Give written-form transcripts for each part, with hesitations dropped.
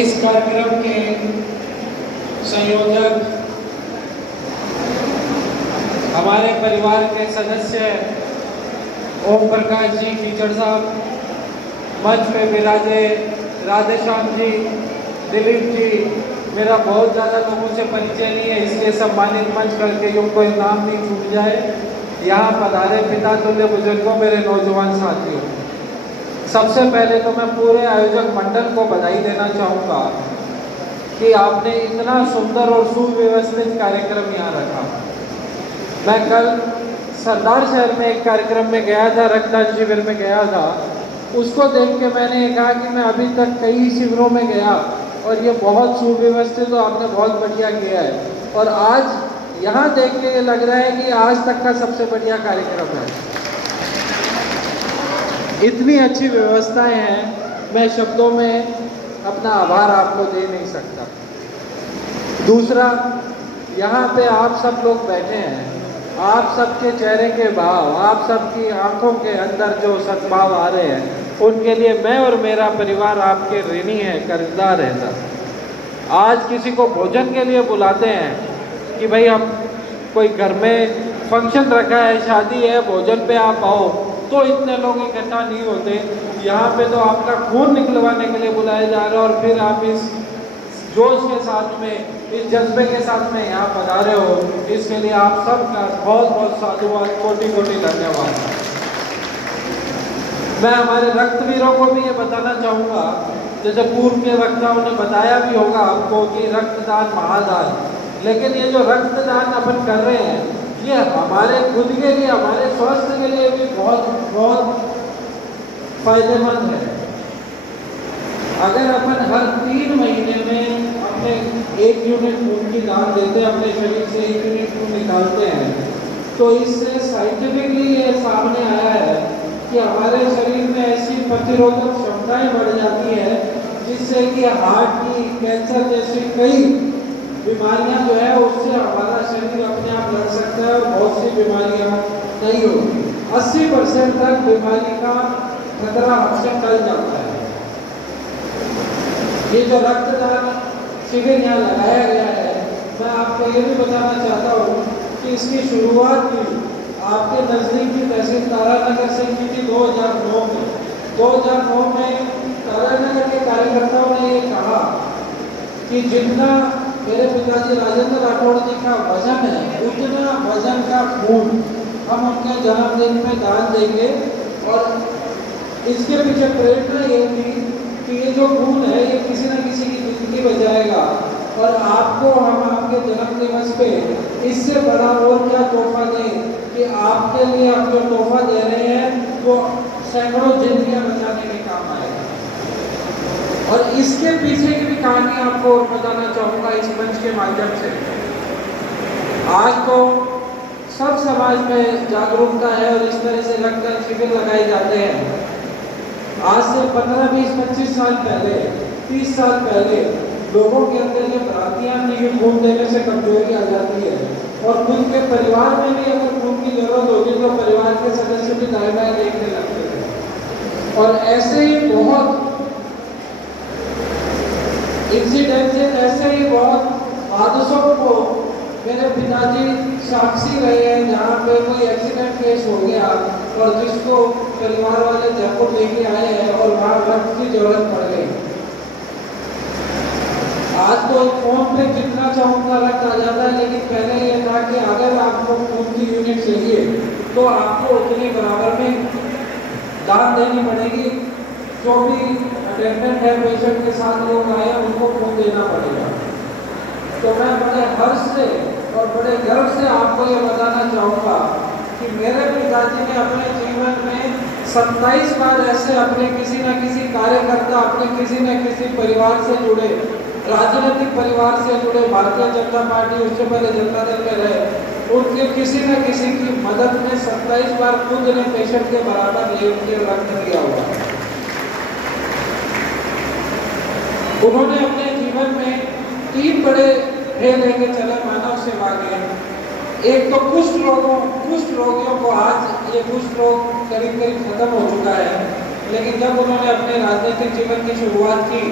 इस कार्यक्रम के संयोजक हमारे परिवार के सदस्य ओम प्रकाश जी कीचड़ साहब, मंच पे विराजे राधेश्याम जी, दिलीप जी। मेरा बहुत ज़्यादा लोगों से परिचय नहीं है, इसलिए सम्मानित मंच करके यूँ कोई नाम नहीं छूट जाए। यहाँ पधारे पिता तुल्य बुजुर्गों, मेरे नौजवान साथियों, सबसे पहले तो मैं पूरे आयोजक मंडल को बधाई देना चाहूँगा कि आपने इतना सुंदर और सुव्यवस्थित कार्यक्रम यहाँ रखा। मैं कल सरदार शहर में एक कार्यक्रम में गया था, रक्तदान शिविर में गया था। उसको देख के मैंने कहा कि मैं अभी तक कई शिविरों में गया और ये बहुत सुव्यवस्थित और आपने बहुत बढ़िया किया है। और आज यहाँ देख के ये लग रहा है कि आज तक का सबसे बढ़िया कार्यक्रम है। इतनी अच्छी व्यवस्थाएं हैं, मैं शब्दों में अपना आभार आपको दे नहीं सकता। दूसरा, यहाँ पे आप सब लोग बैठे हैं, आप सबके चेहरे के भाव, आप सबकी आंखों के अंदर जो सद्भाव आ रहे हैं, उनके लिए मैं और मेरा परिवार आपके ऋणी है, कर्जदार है सर। आज किसी को भोजन के लिए बुलाते हैं कि भाई हम कोई घर में फंक्शन रखा है, शादी है, भोजन पे आप आओ, तो इतने लोग इकट्ठा नहीं होते। यहाँ पे तो आपका खून निकलवाने के लिए बुलाया जा रहा है और फिर आप इस जोश के साथ में, इस जज्बे के साथ में यहाँ पधारे हो, इसके लिए आप सबका बहुत बहुत साधुवाद, कोटि कोटि धन्यवाद। मैं हमारे रक्तवीरों को भी ये बताना चाहूँगा, जैसे पूर्व के वक्ताओं ने बताया भी होगा आपको कि रक्तदान महादान, लेकिन ये जो रक्तदान अपन कर रहे हैं ये हमारे खुद के लिए, हमारे स्वास्थ्य के लिए भी बहुत बहुत फायदेमंद है। अगर अपन हर 3 महीने में अपने 1 यूनिट खून की दान देते हैं, अपने शरीर से 1 यूनिट खून निकालते हैं, तो इससे साइंटिफिकली ये सामने आया है कि हमारे शरीर में ऐसी प्रतिरोधक क्षमताएं बढ़ जाती है जिससे कि हार्ट की, कैंसर जैसी कई बीमारियां जो है उससे हमारा शरीर अपने आप लड़ सकता है और बहुत सी बीमारियां नहीं होगी। 80% तक बीमारी का खतरा हमसे टल जाता है। ये जो रक्तदान शिविर यहाँ लगाया गया है, मैं आपको ये भी बताना चाहता हूँ कि इसकी शुरुआत भी आपके नज़दीकी तहसील तारानगर से की थी 2009 में। 2009 में तारानगर के कार्यकर्ताओं ने ये कहा कि जितना मेरे पिताजी राजेंद्र राठौड़ जी का वजन है, उतना वजन का खून हम उनके जन्मदिन में दान देंगे। और इसके पीछे प्रेरणा ये थी कि ये जो खून है ये किसी न किसी की जिंदगी बचाएगा और आपको हम आपके जन्म दिवस पे इससे बड़ा और क्या तोहफा दें कि आपके लिए हम जो तोहफा दे रहे हैं वो सैकड़ों जिंदगियां बचाने के काम आएगा। और इसके पीछे की भी कहानी आपको बताना चाहूँगा इस मंच के माध्यम से। आज तो सब समाज में जागरूकता है और इस तरह से रक्तदान शिविर लगाए जाते हैं। आज से 15, 20, 25 साल पहले, 30 साल पहले लोगों के अंदर ये भ्रांतियाँ थी कि खून देने से कमजोरी आ जाती है और खुद के परिवार में भी अगर खून की जरूरत होती तो परिवार के सदस्य भी दाएं बाएं देखने लगते थे। और ऐसे ही बहुत इंसिडेंट, ऐसे ही बहुत हादसों को मेरे पिताजी साक्षी रहे हैं, जहाँ पे कोई एक्सीडेंट केस हो गया और जिसको परिवार वाले जयपुर लेके आए हैं और वहाँ रक्त की जरूरत पड़ गई। आज तो फोन पे जितना चाहूँगा रक्त आ जाता है, लेकिन पहले ये था कि अगर आपको खून की यूनिट चाहिए तो आपको उतने बराबर में दान देनी पड़ेगी। जो भी अटेंडेंट है, पेशेंट के साथ लोग आए उनको खून देना पड़ेगा। तो मैं बड़े हर्ष से और बड़े गर्व से आपको ये बताना चाहूँगा कि मेरे पिताजी ने अपने जीवन में 27 बार ऐसे अपने किसी न किसी कार्यकर्ता, अपने किसी न किसी परिवार से जुड़े, राजनीतिक परिवार से जुड़े, भारतीय जनता पार्टी, उससे पहले जनता दल में रहे, उनके किसी न किसी की मदद में 27 बार खुद ने पेशेंट के बराबर उनके रक्त दिया हुआ। उन्होंने अपने जीवन में 3 बड़े ध्येय लेके चले मानव सेवा के। एक तो कुष्ठ रोगियों को, आज ये कुष्ठ रोग करीब करीब खत्म हो चुका है, लेकिन जब उन्होंने अपने राजनीतिक जीवन की शुरुआत की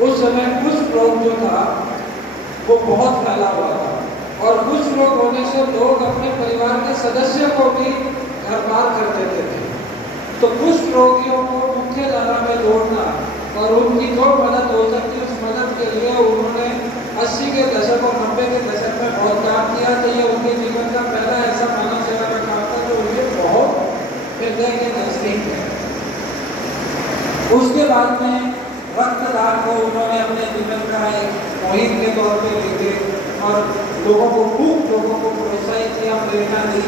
उस समय कुछ रोग जो था वो बहुत फैला हुआ था और कुछ रोग होने से लोग अपने परिवार के सदस्यों को भी घर बार कर देते थे। तो कुछ रोगियों को मुख्य धारा में जोड़ना और उनकी जो मदद हो सकती है उस मदद के लिए उन्होंने 80 के दशक और 90 के दशक में बहुत काम किया। तो ये उनके जीवन का पहला ऐसा मानव सेवा का काम था जो उन्हें बहुत हृदय के नजदीक है। उसके बाद में रक्तदान को उन्होंने अपने जीवन का एक मुहिम के तौर पे लेके और खूब लोगों को प्रोत्साहित किया, प्रेरणा दी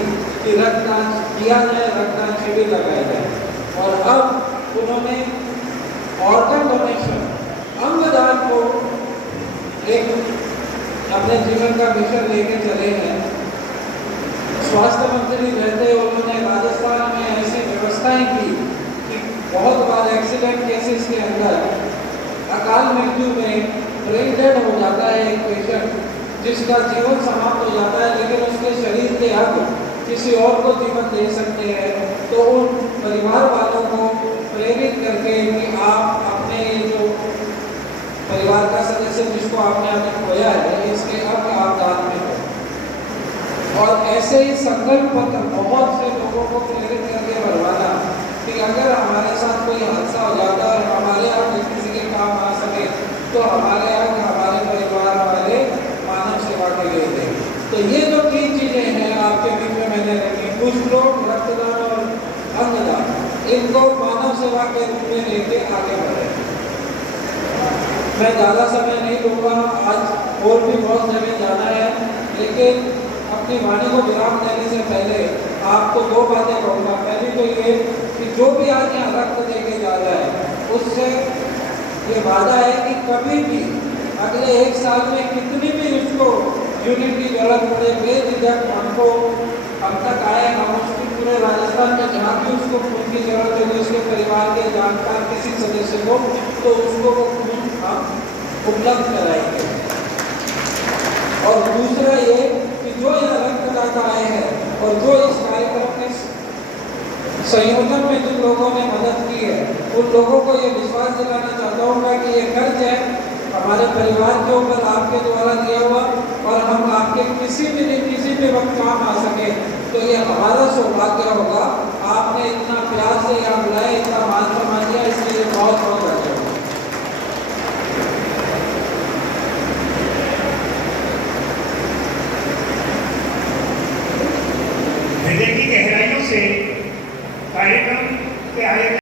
कि रक्तदान किया जाए, रक्तदान शिविर लगाया जाए। और अब उन्होंने ऑर्गन डोनेशन, अंगदान को एक अपने जीवन का मिशन लेके चले हैं। स्वास्थ्य मंत्री रहते उन्होंने राजस्थान में ऐसी व्यवस्थाएं की कि बहुत बार एक्सीडेंट केसेस के अंदर अकाल मृत्यु में ब्रेन डेड हो जाता है एक पेशेंट, जिसका जीवन समाप्त हो जाता है, लेकिन उसके शरीर के अंग किसी और को जीवन दे सकते हैं। तो उन परिवार वालों को प्रेरित करके कि आप अपने जो परिवार का सदस्य जिसको आपने अभी खोया है इसके अंग आप दान में हो। और ऐसे ही संकल्प पत्र बहुत से लोगों को प्रेरित करके भरवाना कि अगर हमारे साथ कोई हादसा हो जाता है और हमारे अंग किसी के काम आ सके तो हमारे अंग हमारे परिवार वाले मानव सेवा के लिए थे। तो ये जो 3 चीजें हैं आपके बीच में मैंने रखी, कुछ लोग रक्तदान और अंगदान, इनको मानव सेवा के रूप में लेके आगे बढ़े। मैं ज़्यादा समय नहीं लूँगा, आज और भी बहुत जगह जाना है, लेकिन अपनी वाणी को विराम देने से पहले आपको 2 बातें कहूँगा। पहली तो ये कि जो भी आज यहाँ रक्त देके जा रहा है उससे ये वादा है कि कभी भी अगले 1 साल में कितनी भी उसको यूनिट की जरूरत पड़े, बेझिझक हम तक आए, हम उसकी पूरे राजस्थान में जहाँ भी उसको खून की जरूरत होगी उसके परिवार के जानकार किसी सदस्य को, तो उसको वो खून हम उपलब्ध कराएंगे। और दूसरा ये कि जो यहाँ रक्तदाता आए हैं और जो इस कार्यक्रम के संयोजन में जिन लोगों ने मदद की है उन लोगों को ये विश्वास दिलाना चाहता हूँ कि ये खर्च है हमारे परिवार के ऊपर आपके द्वारा दिया हुआ और हम आपके किसी भी दिन किसी भी वक्त काम आ सके तो ये हमारा सौभाग्य होगा। आपने इतना प्यार से यहाँ बुलाया, इतना